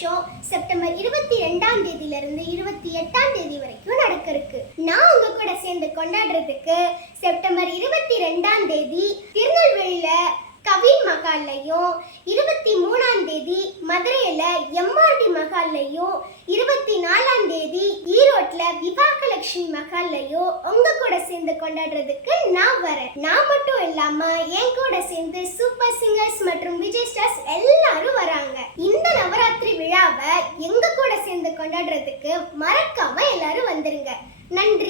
வருஷம் செப்டம்பர் 22ஆம் தேதியிலிருந்து 28ஆம் தேதி வரைக்கும் நடக்க இருக்கு. நான் உங்க கூட சேர்ந்து கொண்டாடுறதுக்கு செப்டம்பர் 22ஆம் தேதி திருநெல்வேலியில கவின் மகால்லையும் 23ஆம் தேதி மதுரையில எம்ஆர்டி மகால்லையும் 24ஆம் தேதி ஈரோட்ல விவாகலட்சுமி மகால்லையும் உங்க கூட சேர்ந்து கொண்டாடுறதுக்கு நான் வரேன். நான் மட்டும் இல்லாம என் கூட சேர்ந்து சூப்பர் சிங்கர்ஸ் மற்றும் விஜய் ஸ்டார்ஸ் எல்லாரும் வராங்க. இந்த நவராத்திரி விழாவை எங்க கூட சேர்ந்து கொண்டாடுறதுக்கு மறக்காம எல்லாரும் வந்துருங்க. நன்றி.